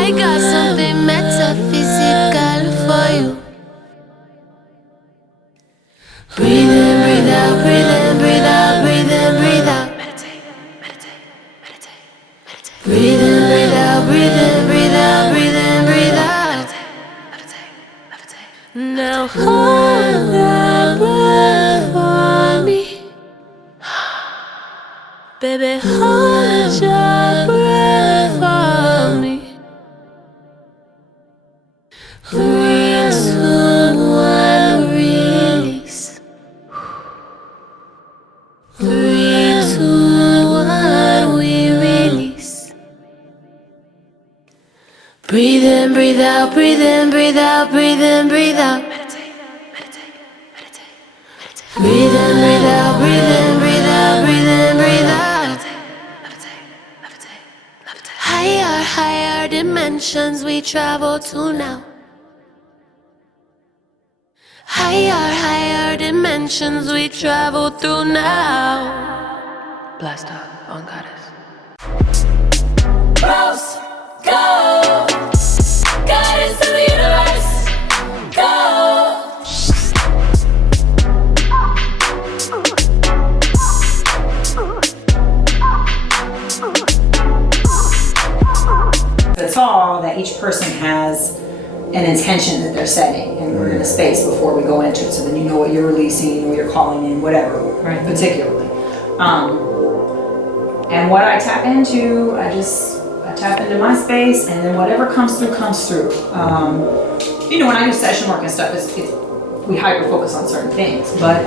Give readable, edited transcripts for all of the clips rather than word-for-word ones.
I got something metaphysical for you. Breathe in, breathe out, breathe in, breathe out, breathe in, breathe out. Meditate, meditate, meditate, meditate. Breathe in, breathe out, breathe in, breathe out, breathe in, breathe out. Meditate, meditate, meditate. Now hold that breath for me. Baby, hold your breath for me. 3, 2, 1, release. 3, 2, 1, we release. Breathe in, breathe out, breathe in, breathe out, breathe in, breathe out. Meditate, meditate, meditate, meditate. Breathe in, breathe out, breathe in, breathe out, breathe in, breathe out. Levitate, levitate, levitate. Higher, higher dimensions we travel to now. Higher, higher dimensions we travel through now. Blast off on goddess. Rose, go. Goddess of the universe, go. It's all that each person has an intention that they're setting, and we're in a space before we go into it, so then you know what you're releasing, you know what you're calling in, whatever, right? Particularly. And what I tap into, I tap into my space, and then whatever comes through, comes through. You know, when I do session work and stuff, we hyper focus on certain things, but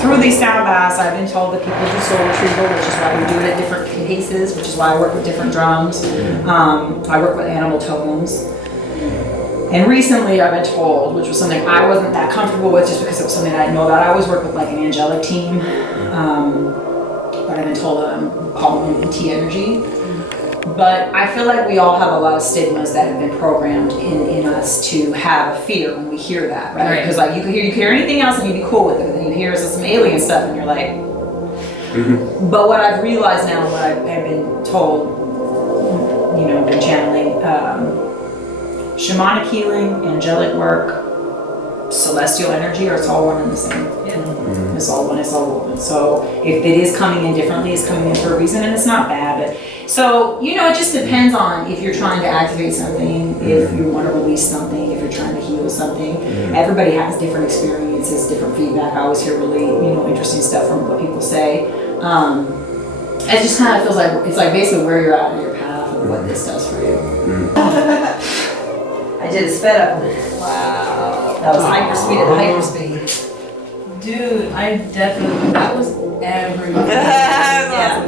through these sound baths, I've been told that people do soul retrieval, which is why we do it at different paces, which is why I work with different drums. I work with animal totems. And recently I've been told, which was something I wasn't that comfortable with just because it was something I didn't know about. I always work with like an angelic team, but I've been told that I'm calling them ET energy. But I feel like we all have a lot of stigmas that have been programmed in us to have a fear when we hear that, right? Because like you can hear anything else and you'd be cool with it, and then you hear some alien stuff and you're like, But what I've realized now, what I've been told, you know, been channeling, shamanic healing, angelic work, celestial energy, or it's all one and the same. Yeah. It's all one, it's all woven. So if it is coming in differently, it's coming in for a reason, and it's not bad. But so, you know, it just depends on if you're trying to activate something, if you want to release something, if you're trying to heal something. Everybody has different experiences, different feedback. I always hear really, you know, interesting stuff from what people say. It just kind of feels like it's like basically where you're at in your path and what this does for you. I did a sped up. Wow. That was hyperspeed at hyperspeed. Dude, I definitely, that was everything. Yeah.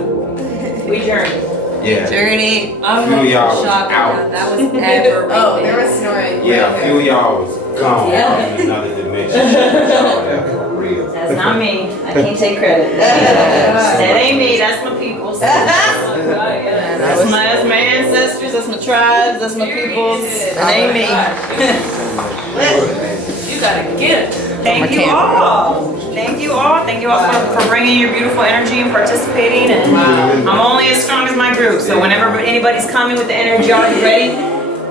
We journeyed. Yeah. Journey. I'm Feel y'all shocked out. that was everything. Oh, there was snoring. Yeah, I feel y'all was gone in another dimension. That for real. That's not me. I can't take credit. That ain't me. That's my people. That's my ancestors. That's my tribes. That's my peoples. That ain't me. You gotta get it. Thank you all. Thank you all. Thank you all for bringing your beautiful energy and participating. And I'm only as strong as my group. So whenever anybody's coming with the energy already ready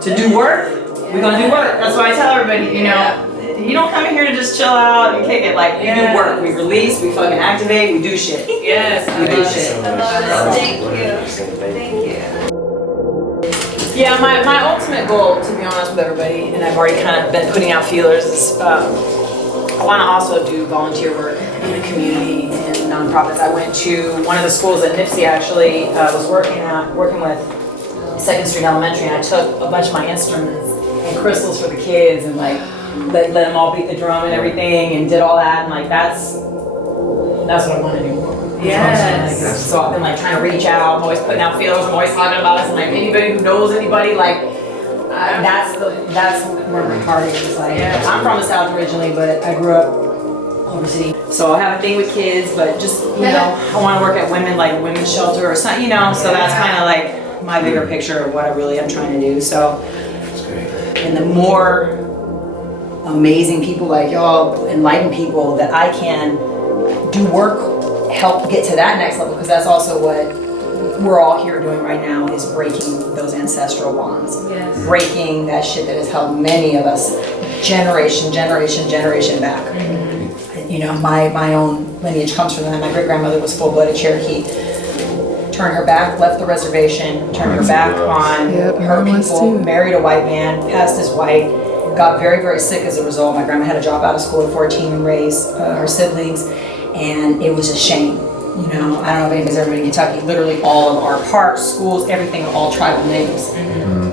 to do work, we're gonna do work. That's why I tell everybody, you know, you don't come in here to just chill out and kick it. Like, we do work. We release, we fucking activate, we do shit. Yes, We do shit. Thank you. Thank you. Yeah, my ultimate goal, to be honest with everybody, and I've already kind of been putting out feelers, is I want to also do volunteer work in the community and nonprofits. I went to one of the schools at Nipsey, actually, was working with 2nd Street Elementary, and I took a bunch of my instruments and crystals for the kids and like let them all beat the drum and everything and did all that, and like that's what I want to do more. Yes. So I've been like trying to reach out. I'm always putting out feelers. I'm always talking about it. And like anybody who knows anybody, like that's where my heart is. Like I'm from the South originally, but I grew up overseas. So I have a thing with kids, but just you know, I want to work at women like a women's shelter or something. You know, so that's kind of like my bigger picture of what I really am trying to do. So, and the more amazing people like y'all, enlightened people that I can do work, help get to that next level, because that's also what we're all here doing right now is breaking those ancestral bonds. Yes. Breaking that shit that has held many of us generation back. You know, my own lineage comes from that. My great-grandmother was full-blooded Cherokee. Turned her back, left the reservation, turned her back on her people, married a white man, passed as white, got very, very sick as a result. My grandma had to drop out of school at 14 and raise her siblings, and it was a shame. You know, I don't know if anybody's ever been in Kentucky. Literally all of our parks, schools, everything are all tribal names.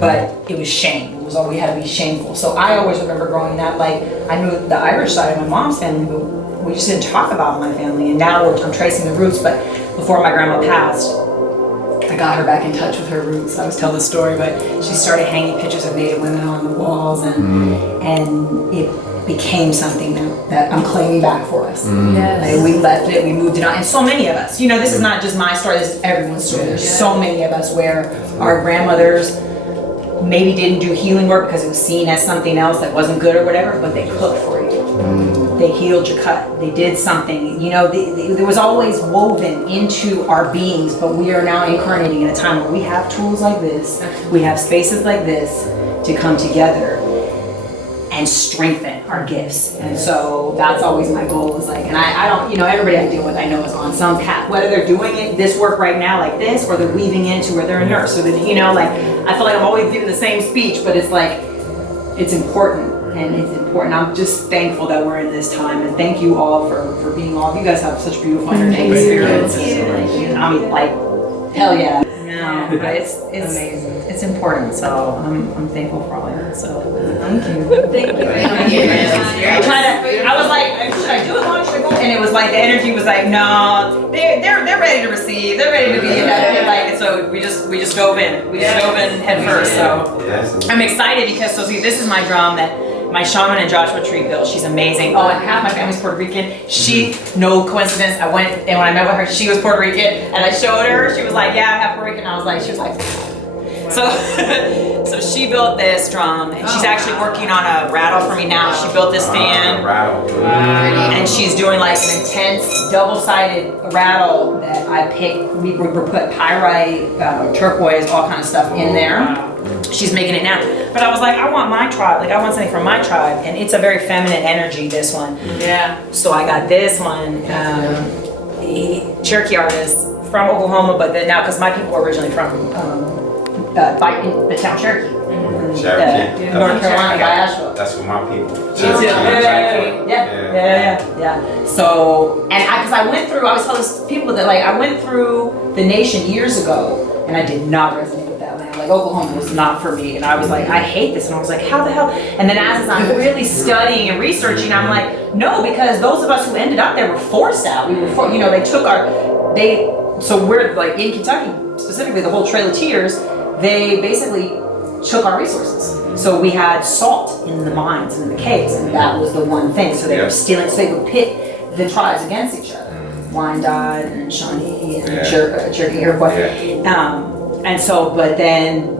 But it was shame. It was all we had to be shameful. So I always remember growing up, like, I knew the Irish side of my mom's family, but we just didn't talk about my family. And now I'm tracing the roots. But before my grandma passed, I got her back in touch with her roots. I always tell the story, but she started hanging pictures of Native women on the walls, and it became something that I'm claiming back for us. Like, we left it, we moved it on, and so many of us. You know, this is not just my story. This is everyone's story. There's so many of us where our grandmothers maybe didn't do healing work because it was seen as something else that wasn't good or whatever, but they cooked for you. They healed your cut. They did something. You know, there was always woven into our beings, but we are now incarnating in a time where we have tools like this, we have spaces like this to come together and strengthen our gifts. And so that's always my goal, is like, and I don't, you know, everybody I deal with I know is on some path, whether they're doing it, this work right now like this, or they're weaving into where they're a nurse, or that, you know, like, I feel like I'm always giving the same speech, but it's like, it's important. And it's important. I'm just thankful that we're in this time, and thank you all for being all. You guys have such beautiful energy spirits. I'm like, hell yeah. No, but it's amazing. It's important. So I'm thankful for all of that. So thank you. Thank you. I was like, should I do it long? Should I go? And it was like the energy was like, no, they're ready to receive. They're ready to be in that. Like, so we just dove in. We just dove in head first. So I'm excited because see, this is my drum that my shaman in Joshua Tree built. She's amazing. Oh, and half my family's Puerto Rican. She, no coincidence, I went, and when I met with her, she was Puerto Rican, and I showed her, she was like, yeah, I'm half Puerto Rican. She was like, so she built this drum, and she's actually working on a rattle for me now. She built this fan, and she's doing like an intense double-sided rattle that I picked. We put pyrite, turquoise, all kind of stuff in there. She's making it now. But I was like, I want my tribe. Like, I want something from my tribe. And it's a very feminine energy, this one. Yeah. So I got this one, Cherokee artist from Oklahoma, but then now, because my people are originally from the town Cherokee. North Carolina, by Asheville. That's for my people. Yeah. So, and because I went through, I was telling people that, like, I went through the nation years ago, and I did not resonate with that land. Like, Oklahoma was not for me, and I was like, I hate this, and I was like, how the hell? And then as I'm really studying and researching, I'm like, no, because those of us who ended up there were forced out. We were, you know, they took so we're like in Kentucky, specifically the whole Trail of Tears, they basically took our resources. So we had salt in the mines and in the caves, and that was the one thing. So they were stealing, so they would pit the tribes against each other. Wyandotte and Shawnee and Cherokee, Iroquois. And so, but then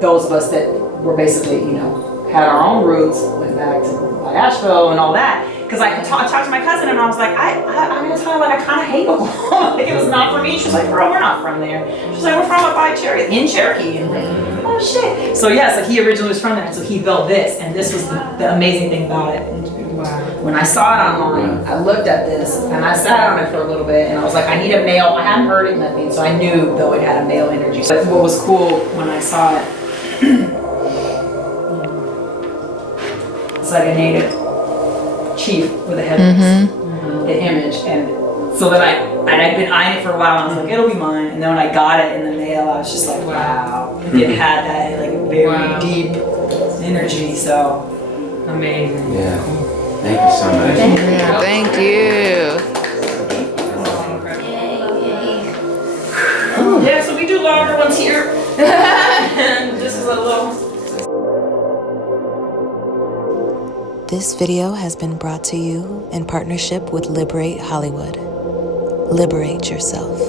those of us that were basically, you know, had our own roots, went back to Asheville and all that. Because I talked to my cousin, and I was like, I'm gonna tell you, like, I kind of hate Oklahoma. Like, it was not for me. She was like, bro, we're not from there. She was like, we're from up by Cherokee. And I'm like, oh shit. So yeah, so he originally was from there, so he built this, and this was the amazing thing about it. When I saw it online, I looked at this, and I sat on it for a little bit, and I was like, I need a male. I hadn't heard it, nothing, so I knew, though, it had a male energy. But what was cool when I saw it, it's like a native chief with a headpiece, the image, and so then I'd been eyeing it for a while, and I was like, it'll be mine. And then when I got it in the mail, I was just like, wow, it had that like very deep energy. So amazing. Yeah. Thank you so much. Thank you. Yeah, so we do longer ones here. And this is a little. This video has been brought to you in partnership with Liberate Hollywood. Liberate yourself.